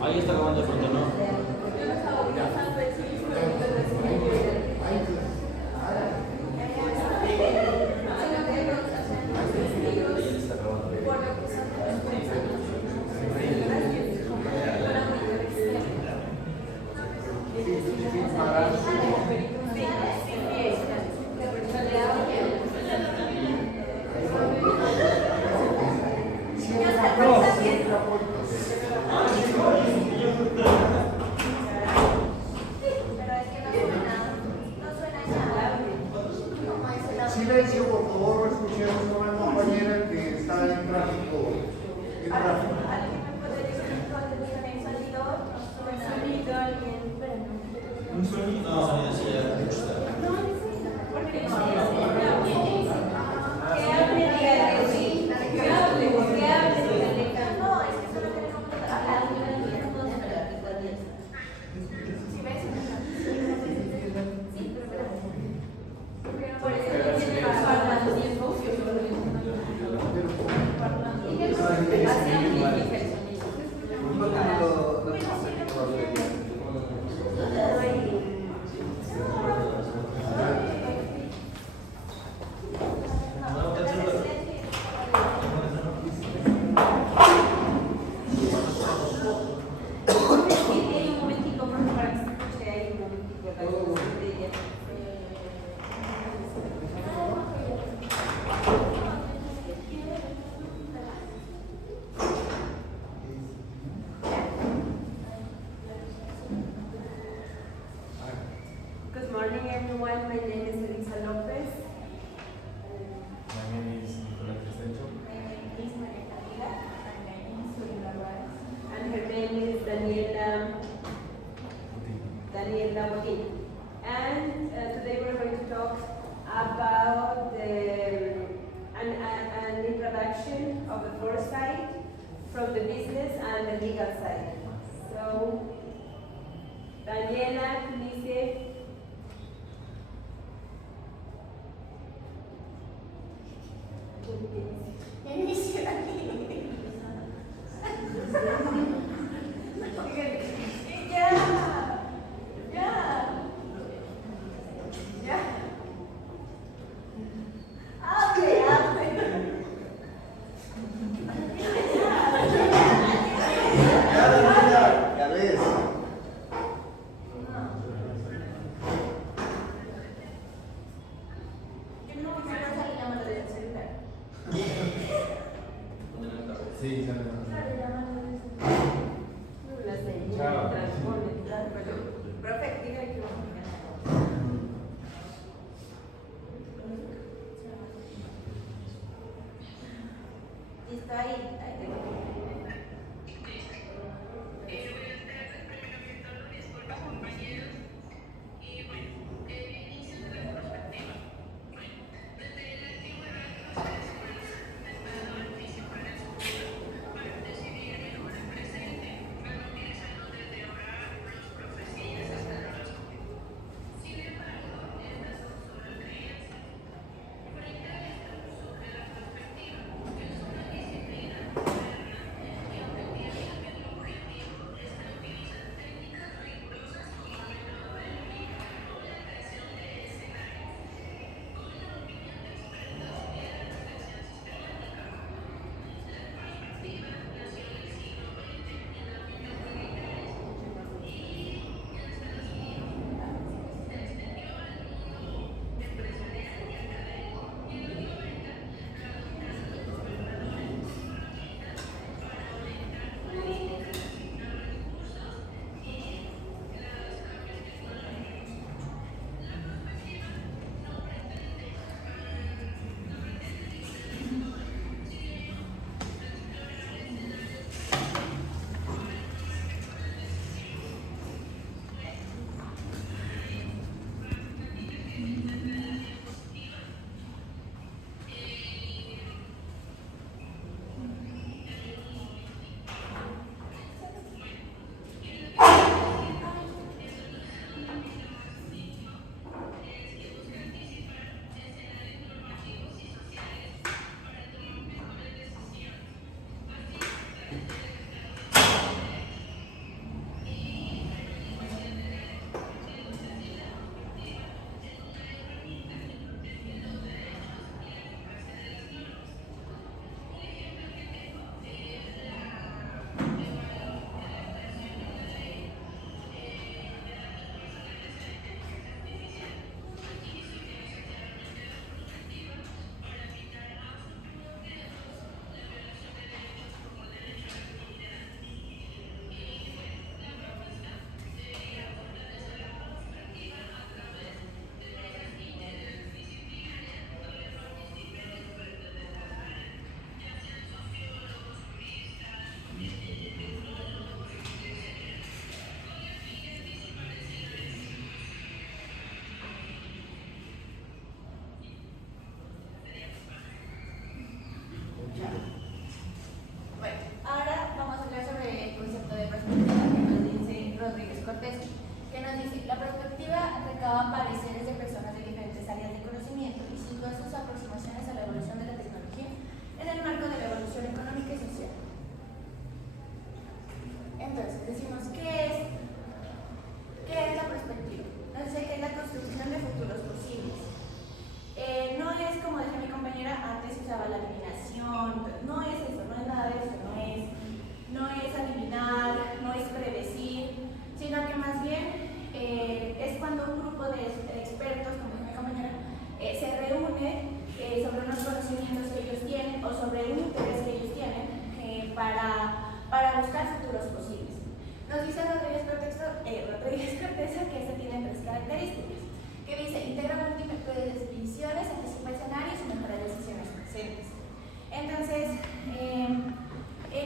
Ahí está grabando de pronto, ¿no? Silencio, por favor, escuchemos a una compañera que está en tráfico. ¿Alguien me puede decir cuándo tiene el salidor? ¿Sonido alguien? Un sonido. No, sonido sí, ya. Porque no sé. Que hable, diga que sí. Que hable, no, es que solo tenemos que hablar. ¿Sí ves? Sí, pero por eso tiene que guardar los tiempos. ¿Y qué pasa? Así amplifica el sonido. Un momentito, para que se escuche ahí un momentito. Good morning, everyone. My name is Elisa Lopez. My name is Nicolás Cristencho. My name is Maria Camila. And my name is Surila Ruiz. And her name is Daniela Botín. And today we're going to talk about an introduction of the foresight from the business and the legal side. So, Daniela, please. Ya ves. Sí, Chao. Profe, dígale que vamos a está ahí. Disculpa, compañeros. Y bueno, el inicio de la perspectiva. Bueno, desde la antigüedad los seres humanos han estado altísimo para el futuro para decidir mejor el presente, utilizando desde orar, los profecías hasta el horóscopo. Sin embargo, estas son solo creencias. Frente a esto surge la perspectiva, que es una disciplina usaba la adivinación. No es eso, no es nada de eso, no es adivinar, no es predecir, sino que más bien es cuando un grupo de expertos, como dijo mi compañera, se reúne sobre unos conocimientos que ellos tienen o sobre un interés que ellos tienen para buscar futuros posibles. Nos dice Rodríguez Corteza que esto tiene tres características, que dice: integra múltiples visiones, anticipa escenarios y mejora decisiones presentes. Entonces,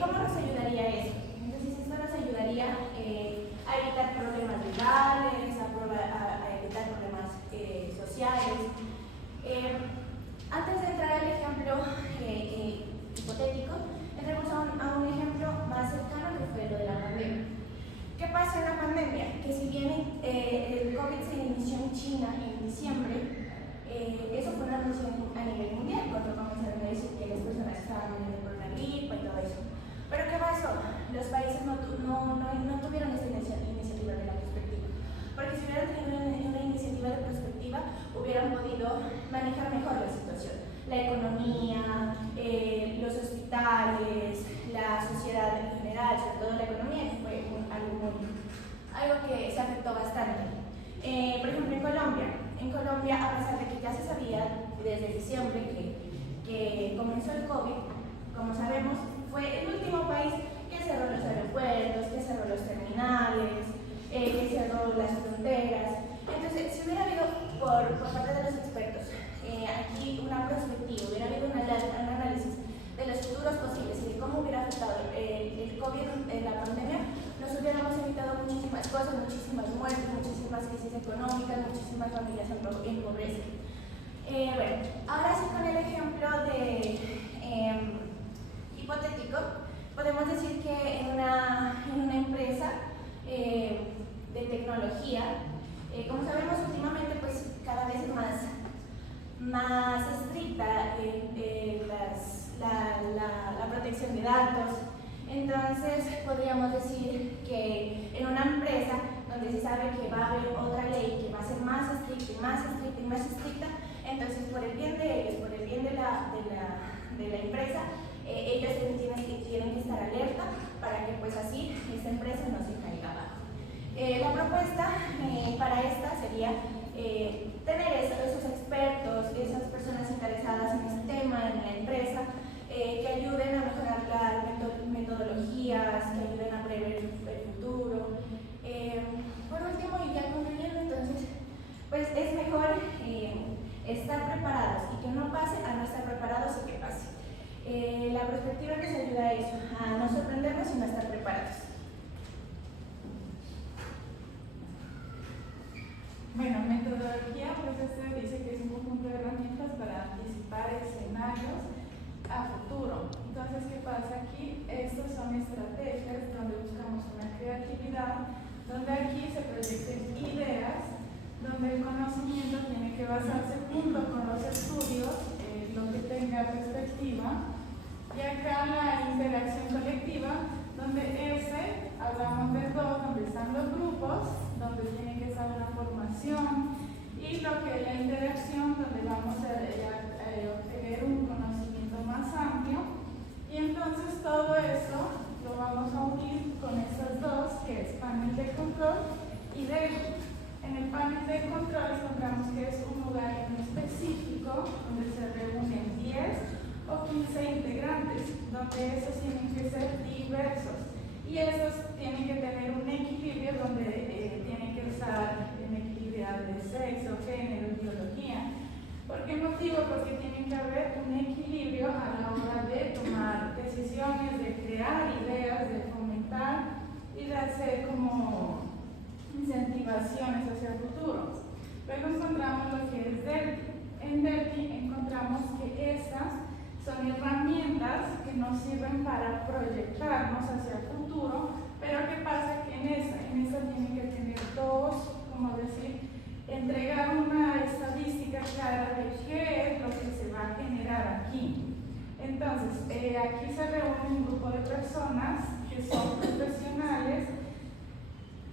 ¿cómo nos ayudaría eso? Entonces, esto nos ayudaría a evitar problemas legales, a evitar problemas sociales. Antes de entrar al ejemplo hipotético, entremos a un ejemplo más cercano, que fue lo de la pandemia. ¿Qué pasó en la pandemia? Que si bien el COVID se inició en China en diciembre, eso fue una noticia a nivel mundial, cuando comenzaron a decir que las personas estaban muriendo por la gripe y todo eso. Pero ¿qué pasó? Los países no tuvieron esa iniciativa de la perspectiva. Porque si hubieran tenido una iniciativa de perspectiva, hubieran podido manejar mejor la situación. La economía, los hospitales, la sociedad en general, sobre todo la economía, que fue algo que se afectó bastante. Por ejemplo, en Colombia, a pesar de que ya se sabía desde diciembre que comenzó el COVID, como sabemos, fue el último país que cerró los aeropuertos, que cerró los terminales, que cerró las fronteras. Entonces, si hubiera habido, por parte de los expertos, aquí una perspectiva, hubiera habido un análisis de los futuros posibles y de cómo hubiera afectado el COVID en la pandemia, nos hubiéramos evitado muchísimas cosas, muchísimas muertes, muchísimas crisis económicas, muchísimas familias en pobreza. Bueno, ahora sí, con el ejemplo hipotético, podemos decir que en una empresa de tecnología, como sabemos últimamente, pues cada vez es más estricta la protección de datos. Entonces podríamos decir que en una empresa donde se sabe que va a haber otra ley que va a ser más estricta y más estricta y más estricta, entonces por el bien de ellos, por el bien de la empresa, ellos tienen que estar alerta para que pues así esta empresa no se caiga abajo. La propuesta para esta sería tener esos expertos, esas personas interesadas en este tema, en la empresa, que ayuden a mejorar las metodologías, que ayuden a prever el futuro. Por último, y ya concluyendo, entonces, pues es mejor estar preparados y que no pase a no estar preparados y que pase. La perspectiva nos ayuda a eso, a no sorprendernos y no estar preparados. Bueno, metodología, pues dice que es un conjunto de herramientas para anticipar escenarios a futuro. Entonces, ¿qué pasa aquí? Estas son estrategias donde buscamos una creatividad, donde aquí se proyecten ideas, donde el conocimiento tiene que basarse junto con los estudios, lo que tenga perspectiva, y acá la interacción colectiva, donde hablamos de dos, donde están los grupos, donde tiene que estar una formación, y lo que es la interacción, donde vamos a obtener un conocimiento más amplio. Y entonces todo eso lo vamos a unir con estas dos, que es panel de control y DELTI. En el panel de control encontramos que es un lugar en específico donde se reúnen 10 o 15 integrantes, donde esos tienen que ser diversos. Y esos tienen que tener un equilibrio donde tienen que estar en equilibrio de sexo, género, biología. ¿Por qué motivo? Porque tiene que haber un equilibrio a la hora de tomar decisiones, de crear ideas, de fomentar y de hacer como incentivaciones hacia el futuro. Luego encontramos lo que es DELTI. En DELTI encontramos que estas son herramientas que nos sirven para proyectarnos hacia el futuro, pero ¿qué pasa? Que en esta tienen que tener dos, como decir, entregar una estadística clara de qué es lo que se va a generar aquí. Entonces, aquí se reúne un grupo de personas que son profesionales,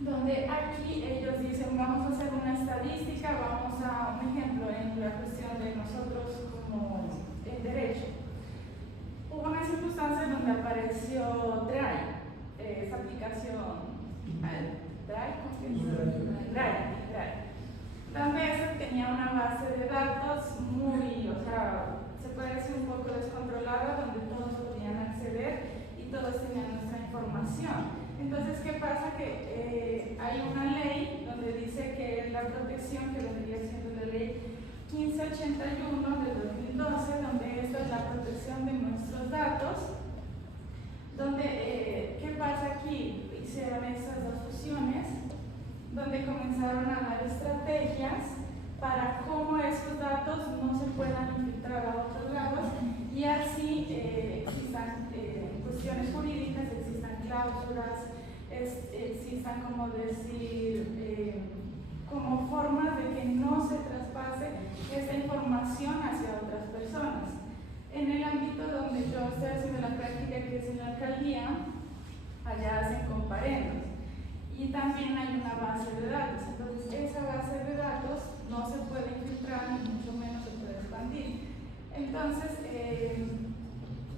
donde aquí ellos dicen, vamos a hacer una estadística, vamos a un ejemplo en la cuestión de nosotros como en derecho. Hubo una circunstancia donde apareció Drive, esta aplicación Drive, donde esta tenía una base de datos muy, o sea, se puede decir un poco descontrolada, donde todos podían acceder y todos tenían nuestra información. Entonces, ¿qué pasa? Que hay una ley donde dice que la protección, que vendría siendo la ley 1581 de 2012, donde esta es la protección de nuestros datos, donde, ¿qué pasa aquí? Hicieron estas dos fusiones, donde comenzaron a dar estrategias para cómo esos datos no se puedan infiltrar a otros lados y así existan cuestiones jurídicas, existan cláusulas, existan, como decir, como formas de que no se traspase esta información hacia otras personas. En el ámbito donde yo estoy haciendo la práctica, que es en la alcaldía, allá hacen comparendos y también hay una base de datos. Entonces, esa base de datos no se puede infiltrar ni mucho menos se puede expandir. Entonces,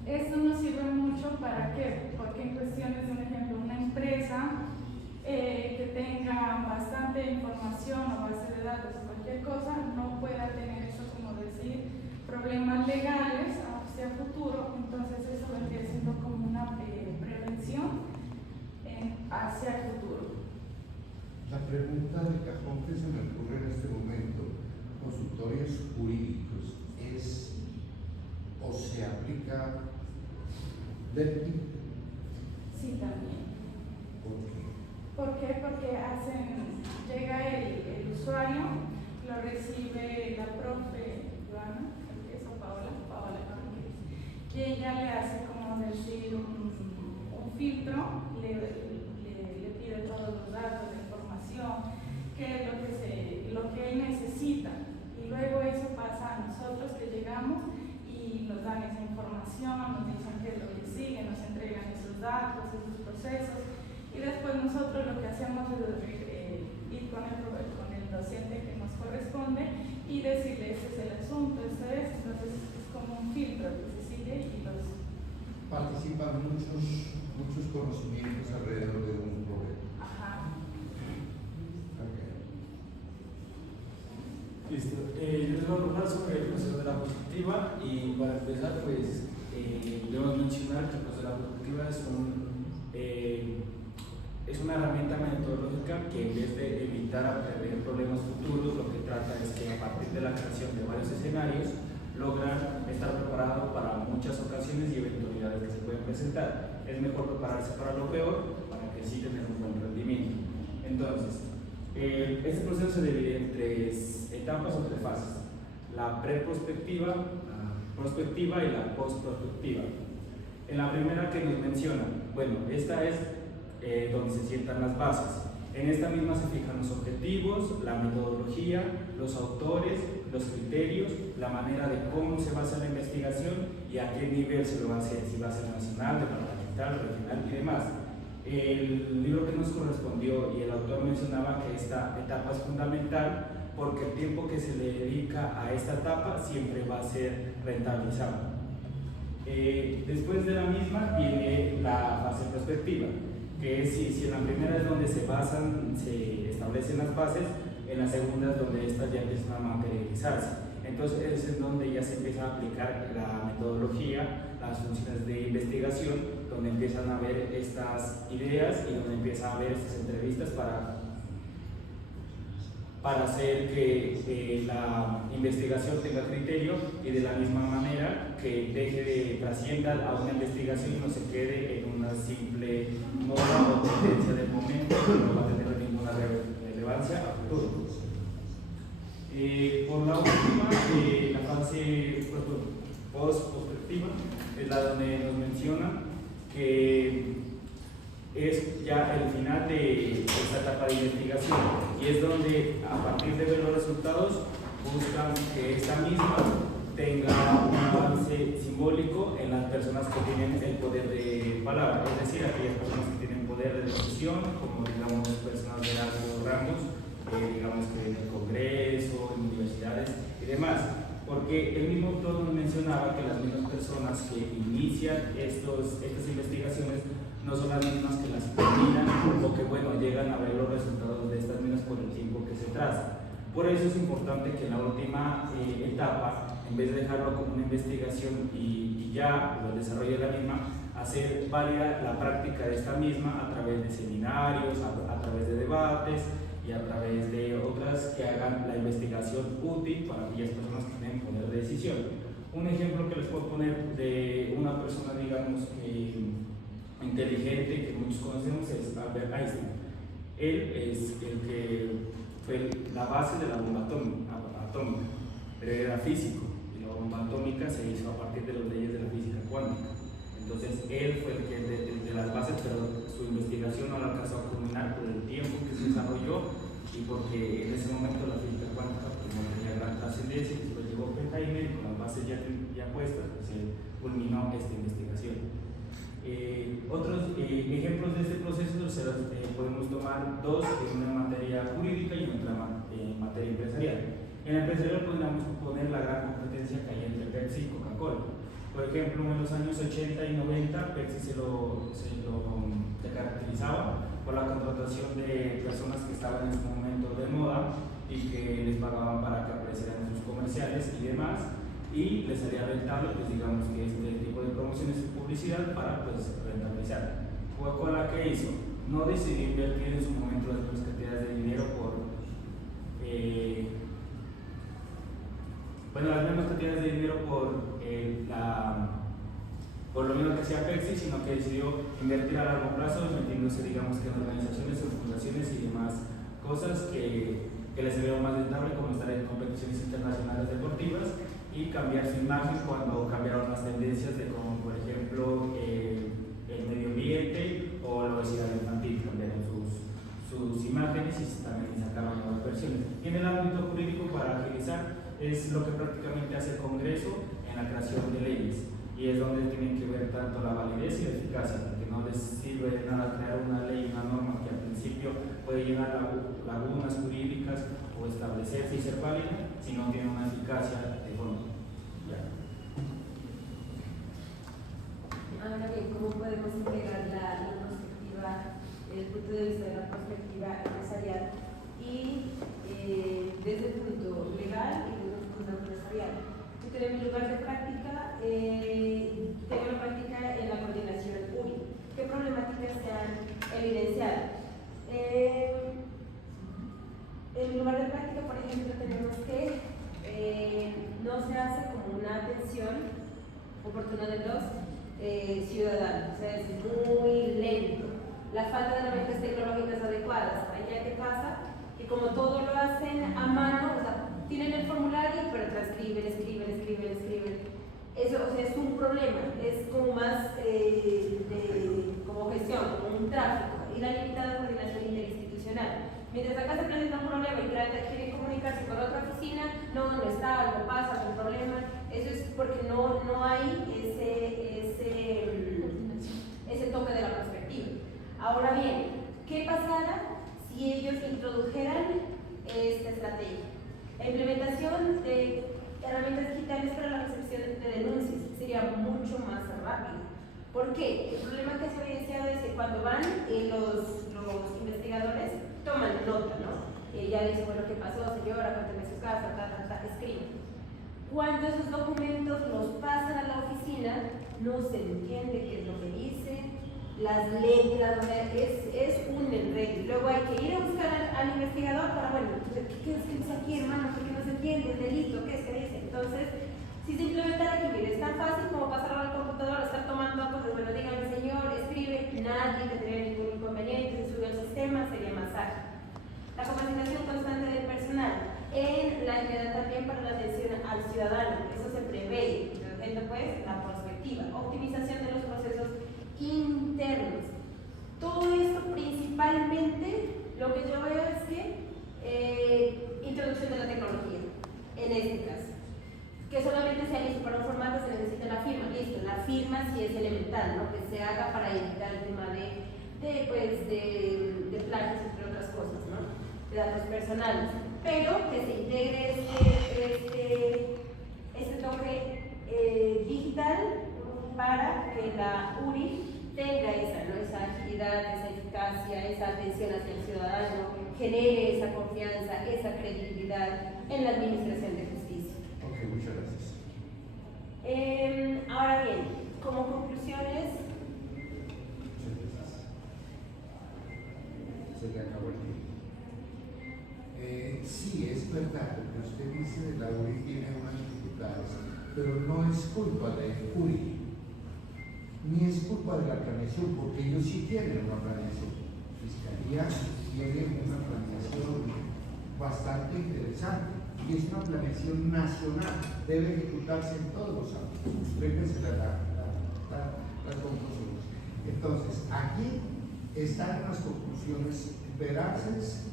esto nos sirve mucho para qué, porque en cuestiones de un ejemplo, una empresa que tenga bastante información o base de datos o cualquier cosa no pueda tener eso, como decir, problemas legales hacia futuro. Entonces eso vendría siendo como una prevención hacia el futuro. La pregunta de cajón que se me ocurre en este momento, consultorios jurídicos, es o se aplica DEPI. Sí, también. ¿Por qué? ¿Por qué? Porque llega el usuario, lo recibe la profe Joana, ¿es o Paola? Paola, que ella le hace, como decir, un filtro, le pide todos los datos, la información, qué es lo que él necesita. Y luego eso pasa a nosotros que llegamos y nos dan esa información, nos dicen qué es lo que sigue, nos entregan esos datos, esos procesos. Y después nosotros lo que hacemos es ir con el docente que nos corresponde y decirle, este es el asunto, esto es. Entonces es como un filtro que se sigue y los... Participan muchos conocimientos alrededor de un problema. Ajá. Okay. Listo. Yo les voy a hablar sobre el proceso de la perspectiva y para empezar, pues, debemos mencionar que el proceso de la perspectiva es una herramienta metodológica que en vez de evitar prever problemas futuros, lo que trata es que a partir de la creación de varios escenarios logran estar preparados para muchas ocasiones y eventualidades que se pueden presentar. Es mejor prepararse para lo peor para que sí tener un buen rendimiento. Entonces, este proceso se divide en tres etapas o tres fases: la preprospectiva, la prospectiva y la postprospectiva. En la primera que nos menciona, bueno, esta es donde se sientan las bases. En esta misma se fijan los objetivos, la metodología, los autores, los criterios, la manera de cómo se va a hacer la investigación y a qué nivel se lo va a hacer, si va a ser nacional, departamental, regional y demás. El libro que nos correspondió y el autor mencionaba que esta etapa es fundamental porque el tiempo que se le dedica a esta etapa siempre va a ser rentabilizado. Después de la misma viene la fase prospectiva, que es si en la primera es donde se establecen las bases, en la segunda es donde estas ya empiezan a materializarse. Entonces es en donde ya se empieza a aplicar la metodología, las funciones de investigación, donde empiezan a ver estas ideas y donde empiezan a ver estas entrevistas para hacer que la investigación tenga criterio y de la misma manera que deje de trascienda a una investigación y no se quede en una simple moda o tendencia del momento que no va a tener ninguna relevancia a futuro. Por la última, la fase post-prospectiva es la donde nos menciona que es ya el final de esta etapa de investigación y es donde a partir de ver los resultados buscan que esta misma tenga un avance simbólico en las personas que tienen el poder de palabra, es decir, aquellas personas que tienen poder de decisión, como digamos personas de altos rangos, digamos que en el Congreso, en universidades y demás, porque el mismo autor nos menciona mencionaba que las mismas personas que inician estas investigaciones no son las mismas que las terminan o que, bueno, llegan a ver los resultados de estas mismas por el tiempo que se traza. Por eso es importante que en la última etapa, en vez de dejarlo como una investigación y ya el desarrollo de la misma, hacer válida la práctica de esta misma a través de seminarios, a través de debates y a través de otras que hagan la investigación útil para aquellas personas que tienen poder de decisión. Un ejemplo que les puedo poner de una persona, digamos, inteligente que muchos conocemos es Albert Einstein. Él es el que fue la base de la bomba atómica, pero era físico y la bomba atómica se hizo a partir de las leyes de la física cuántica. Entonces él fue el que de las bases, pero su investigación no la alcanzó a culminar por el tiempo que se desarrolló y porque en ese momento la física cuántica pues, no tenía gran trascendencia y después llegó Oppenheimer y con las bases ya puestas pues, se culminó esta investigación. Otros ejemplos de este proceso podemos tomar dos, en una materia jurídica y en otra materia empresarial. En la empresarial podríamos poner la gran competencia que hay entre Pepsi y Coca-Cola. Por ejemplo, en los años 80 y 90, Pepsi se lo caracterizaba por la contratación de personas que estaban en ese momento de moda y que les pagaban para que aparecieran en sus comerciales y demás, y les salía rentable, pues digamos que este tipo de promociones y publicidad para pues rentabilizar. Coca-Cola, ¿qué hizo? No decidió invertir en su momento las mismas cantidades de dinero las mismas cantidades de dinero por lo mismo que hacía Pepsi, sino que decidió invertir a largo plazo, metiéndose, digamos, que en organizaciones o fundaciones y demás cosas que les sería más rentable, como estar en competiciones internacionales deportivas y cambiar su imagen cuando cambiaron las tendencias de, como por ejemplo, el medio ambiente o la obesidad infantil, cambiaron sus imágenes y también sacaron nuevas versiones. Y en el ámbito jurídico, para agilizar, es lo que prácticamente hace el Congreso en la creación de leyes, y es donde tienen que ver tanto la validez y la eficacia, porque no les sirve de nada crear una ley, una norma que al principio puede llenar lagunas jurídicas o establecerse y ser válida si no tiene una eficacia de fondo. Ahora bien, ¿cómo podemos integrar la perspectiva, el punto de vista de la perspectiva empresarial y desde el punto legal y desde el punto empresarial? Yo tengo mi lugar de práctica, tengo la práctica en la coordinación URI. ¿Qué problemáticas se han evidenciado? En mi lugar de práctica, por ejemplo, tenemos que no se hace como una atención oportuna de los ciudadanos, o sea, es muy lento. La falta de herramientas tecnológicas adecuadas. ¿Ya qué pasa? Que como todo lo hacen a mano, o sea, tienen el formulario, pero transcriben, escriben. Eso, o sea, es un problema, es como más como gestión, como un tráfico, y la limitada coordinación interinstitucional. Mientras acá se presenta un problema y quieren comunicarse con otra oficina, no está, algo pasa, algún problema. Eso es porque no hay ese toque de la perspectiva. Ahora bien, ¿qué pasará si ellos introdujeran esta estrategia? La implementación de herramientas digitales para la recepción de denuncias sería mucho más rápido. ¿Por qué? El problema que se ha evidenciado es que cuando van los investigadores toman nota, ¿no? Ya dicen, bueno, ¿qué pasó, señora? Cuénteme su caso, escriben. Cuando esos documentos los pasan a la oficina, no se entiende qué es lo que dicen, las letras, es un enredo. Luego hay que ir a buscar al investigador para, bueno, ¿qué dice aquí, hermano? ¿Por qué no se entiende el delito? ¿Qué es que dice? Entonces, si se implementara aquí, mire, es tan fácil como pasarlo al computador, estar tomando cosas, bueno, dígame, señor, escribe, nadie tendría ningún inconveniente, se sube al sistema, sería más ágil. La capacitación constante del personal en la entidad también para la atención al ciudadano, eso se prevé, introduciendo pues la perspectiva, optimización de los procesos internos. Todo esto principalmente lo que yo veo es que introducción de la tecnología, en este caso, que solamente sea listo para un formato se necesita la firma, listo, la firma sí es elemental, ¿no? Que se haga para evitar el tema de plagios, entre otras cosas, ¿no? De datos personales, pero que se integre este toque que la URI tenga esa, ¿no? Esa agilidad, esa eficacia, esa atención hacia el ciudadano, genere esa confianza, esa credibilidad en la administración de justicia. Ok, muchas gracias. Ahora bien, como conclusiones, Muchas gracias. Se le acabó el tiempo. Sí, es verdad, lo que usted dice de la URI tiene unas dificultades, pero no es culpa de URI, ni es culpa de la planeación, porque ellos sí tienen una planeación. Fiscalía tiene una planeación bastante interesante y es una planeación nacional, debe ejecutarse en todos los ámbitos. Fíjense las conclusiones. Entonces, aquí están las conclusiones veraces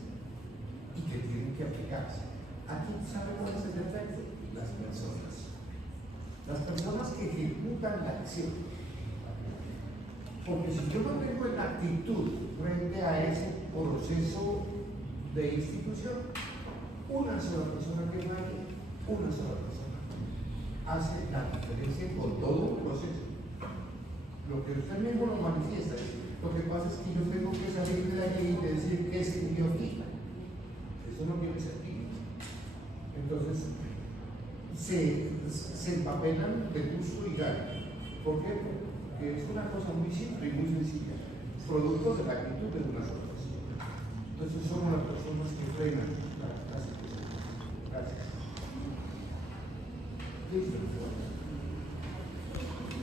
y que tienen que aplicarse. Aquí, ¿sabe cuál es el efecto? Las personas. Las personas que ejecutan la acción. Porque si yo no tengo la actitud frente a ese proceso de institución, una sola persona que vaya, una sola persona hace la diferencia con todo un proceso. Lo que usted mismo lo manifiesta es, lo que pasa es que yo tengo que salir de allí y decir qué escribió aquí. Eso no tiene sentido. Entonces, se empapelan de gusto y gana. ¿Por qué? Porque es una cosa muy simple y muy sencilla, producto de la actitud de una sola persona. Entonces, somos las personas que frenan la situación. Gracias. Listo.